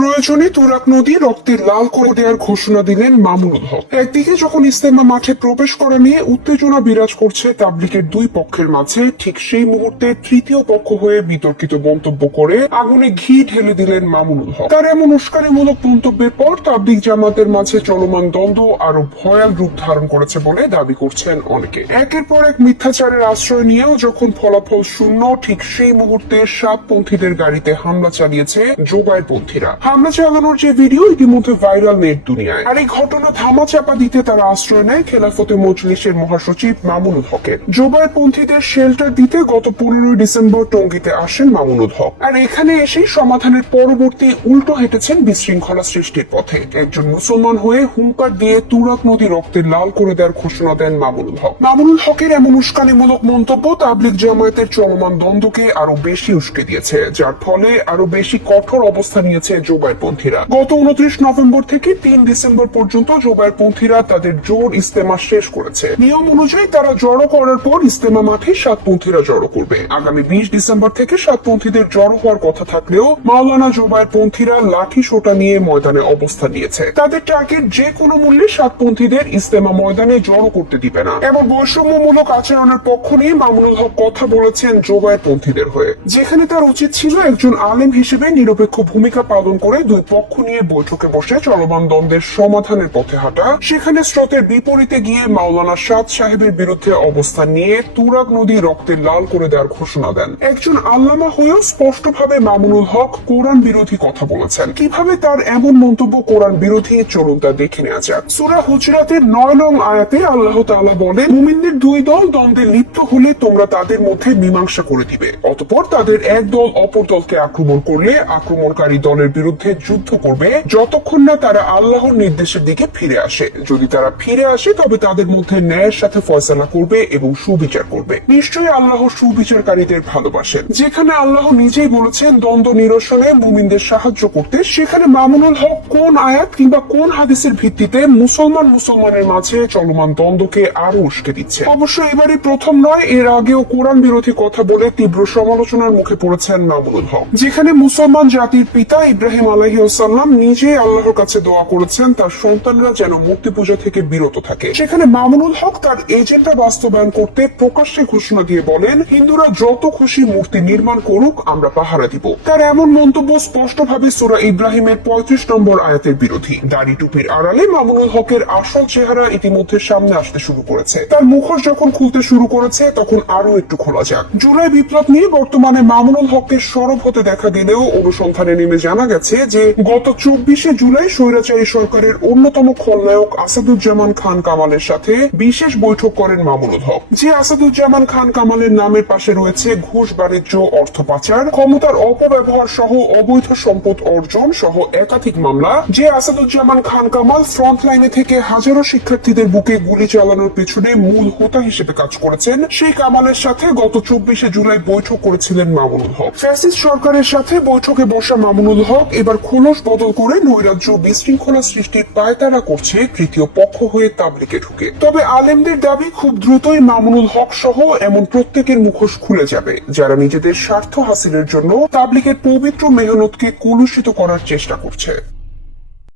প্রয়োজনে তুরাক নদী রক্তে লাল করে দেওয়ার ঘোষণা দিলেন মামুনুল হক। একদিকে যখন ইস্তেমা মাঠে প্রবেশ করা নিয়ে উত্তেজনা বিরাজ করছে তাবলিকের দুই পক্ষের মাঝে, ঠিক সেই মুহূর্তে তৃতীয় পক্ষ হয়ে বিতর্কিত মন্তব্য করে আগুনে ঘি ঢেলে দিলেন মামুনুল হক। তার এমন উস্কানিমূলক মন্তব্যের পর তাবলিক জামাতের মাঝে চলমান দ্বন্দ্ব আরও ভয়াল রূপ ধারণ করেছে বলে দাবি করছেন অনেকে। একের পর এক মিথ্যাচারের আশ্রয় নিয়েও যখন ফলাফল শূন্য, ঠিক সেই মুহূর্তে সাতপন্থীদের গাড়িতে হামলা চালিয়েছে জোগায়ের পন্থীরা হামলা চালানোর যে ভিডিও ইতিমধ্যে ভাইরাল নেট দুনিয়ায়। আর এই ঘটনা ধামাচাপা দিতে তারা আশ্রয় নেয় খেলাফতে মজলিসের মহাসচিব মামুনুল হকের। জোবায়ের পন্থীদের শেল্টার দিতে গত পনেরোই ডিসেম্বর টঙ্গিতে আসেন মামুনুল হক। আর এখানে এসেই সমাধানের পরবর্তী উল্টো হেঁটেছেন বিশৃঙ্খলা সৃষ্টির পথে। একজন মুসলমান হয়ে হুঙ্কার দিয়ে তুরাক নদী রক্তের লাল করে দেওয়ার ঘোষণা দেন মামুনুল হক। মামুনুল হকের এমন উস্কানিমূলক মন্তব্য তাবলিক জামায়াতের চলমান দ্বন্দ্বকে আরও বেশি উস্কে দিয়েছে, যার ফলে আরও বেশি কঠোর অবস্থা নিয়েছে জোবায়ের পন্থীরা গত উনত্রিশ নভেম্বর থেকে তিন ডিসেম্বর পর্যন্ত জোবায়ের পন্থীরা তাদের জোর ইস্তেমা শেষ করেছে। নিয়ম অনুযায়ী তারা জড়ো করার পর ইস্তেমা মাঠে সাতপন্থীরা জড়ো করবে। আগামী বিশ ডিসেম্বর থেকে সাতপন্থীদের জড়ো হওয়ার কথা থাকলেও মাওলানা জোবায়ের পন্থীরা লাঠি সোটা নিয়ে ময়দানে অবস্থান নিয়েছে। তাদের টার্গেট যে কোনো মূল্যে সাতপন্থীদের ইস্তেমা ময়দানে জড়ো করতে দিবে না। এবং বৈষম্যমূলক আচরণের পক্ষ নিয়ে মামুনুল হক কথা বলেছেন জোবায়ের পন্থীদের হয়ে। যেখানে তার উচিত ছিল একজন আলেম হিসেবে নিরপেক্ষ ভূমিকা পালন করে দুই পক্ষ নিয়ে বৈঠকে বসে চলমান দ্বন্দ্বের সমাধানের পথে হাঁটা, সেখানে স্রোতের বিপরীতে গিয়ে মাওলানা সাদ সাহেবের বিরুদ্ধে অবস্থান নিয়ে তুরাগ নদী রক্তে লাল করে দেওয়ার ঘোষণা দেন। একজন আল্লামা হয়েও স্পষ্টভাবে মামুনুল হক কোরআন বিরোধী কথা বলেছেন। কীভাবে তার এমন মন্তব্য কোরআন বিরোধী, চলুন তা দেখে নেওয়া যাক। সুরা হুজরাতের নয় নং আয়াতে আল্লাহ তাআলা বলেন, মুমিনদের দুই দল দ্বন্দ্বে লিপ্ত হলে তোমরা তাদের মধ্যে মীমাংসা করে দিবে। অতঃপর তাদের এক দল অপর দলকে আক্রমণ করলে আক্রমণকারী দলের বিরুদ্ধে যুদ্ধ করবে যতক্ষণ না তারা আল্লাহর নির্দেশের দিকে ফিরে আসে। যদি তারা ফিরে আসে, তবে তাদের মধ্যে ন্যায়ের সাথে ফয়সালা করবে এবং সুবিচার করবে। নিশ্চয়ই আল্লাহ সুবিচারকারীদের ভালোবাসেন। যেখানে আল্লাহ নিজেই বলেছেন, দ্বন্দ্ব নিরসনে মুমিনদের সাহায্য করতে, সেখানে মামুনুল হক কোন আয়াত কিংবা কোন হাদিসের ভিত্তিতে মুসলমান মুসলমানের মাঝে চলমান দ্বন্দ্বকে আরও উস্কে দিচ্ছে? অবশ্য এবারই প্রথম নয়, এর আগেও কোরআন বিরোধী কথা বলে তীব্র সমালোচনার মুখে পড়েছেন মামুনুল হক, যেখানে মুসলমান জাতির পিতা ইব্রাহিম আলহিউসাল্লাম নিজেই আল্লাহর কাছে দোয়া করেছেন, তার সন্তানরা যেন মূর্তি পূজা থেকে বিরত থাকে। সেখানে মামুনুল হক তার এজেন্ডা বাস্তবায়ন করতে প্রকাশ্যে ঘোষণা দিয়ে বলেন, হিন্দুরা যত খুশি মূর্তি নির্মাণ করুক, আমরা পাহারা দিব। তার এমন মন্তব্য স্পষ্টভাবে সুরা ইব্রাহিমের পঁয়ত্রিশ নম্বর আয়াতের বিরোধী। দাড়ি টুপির আড়ালে মামুনুল হকের আসল চেহারা ইতিমধ্যে সামনে আসতে শুরু করেছে। তার মুখোশ যখন খুলতে শুরু করেছে, তখন আরও একটু খোলা যাক। জুলাই বিপ্লব নিয়ে বর্তমানে মামুনুল হককে সরব হতে দেখা গেলেও অনুসন্ধানে নেমে জানা গেছে যে গত চব্বিশে জুলাই স্বৈরাচারী সরকারের অন্যতম খলনায়ক আসাদুজ্জামান খান কামালের সাথে বিশেষ বৈঠক করেন মামুনুল হক। যে আসাদুজ্জামান খান কামালের নামের পাশে রয়েছে ঘুষ বাণিজ্য অর্থ পাচার ক্ষমতার অপব্যবহার সহ অবৈধ সম্পদ অর্জন সহ একাধিক মামলা। যে আসাদুজ্জামান খান কামাল ফ্রন্ট লাইনে থেকে হাজারো শিক্ষার্থীদের বুকে গুলি চালানোর পেছনে মূল হোতা হিসেবে কাজ করেছেন, সেই কামালের সাথে গত চব্বিশে জুলাই বৈঠক করেছিলেন মামুনুল হক। ফ্যাসিস্ট সরকারের সাথে বৈঠকে বসা মামুনুল হক এবার খোলস বদল করে নৈরাজ্য বিশৃঙ্খলা সৃষ্টির পায়তারা করছে তৃতীয় পক্ষ হয়ে তাবলিকে ঢুকে। তবে আলেমদের দাবি, খুব দ্রুতই মামুনুল হক সহ এমন প্রত্যেকের মুখোশ খুলে যাবে, যারা নিজেদের স্বার্থ হাসিলের জন্য তাবলিকের পবিত্র মেহনতকে কলুষিত করার চেষ্টা করছে।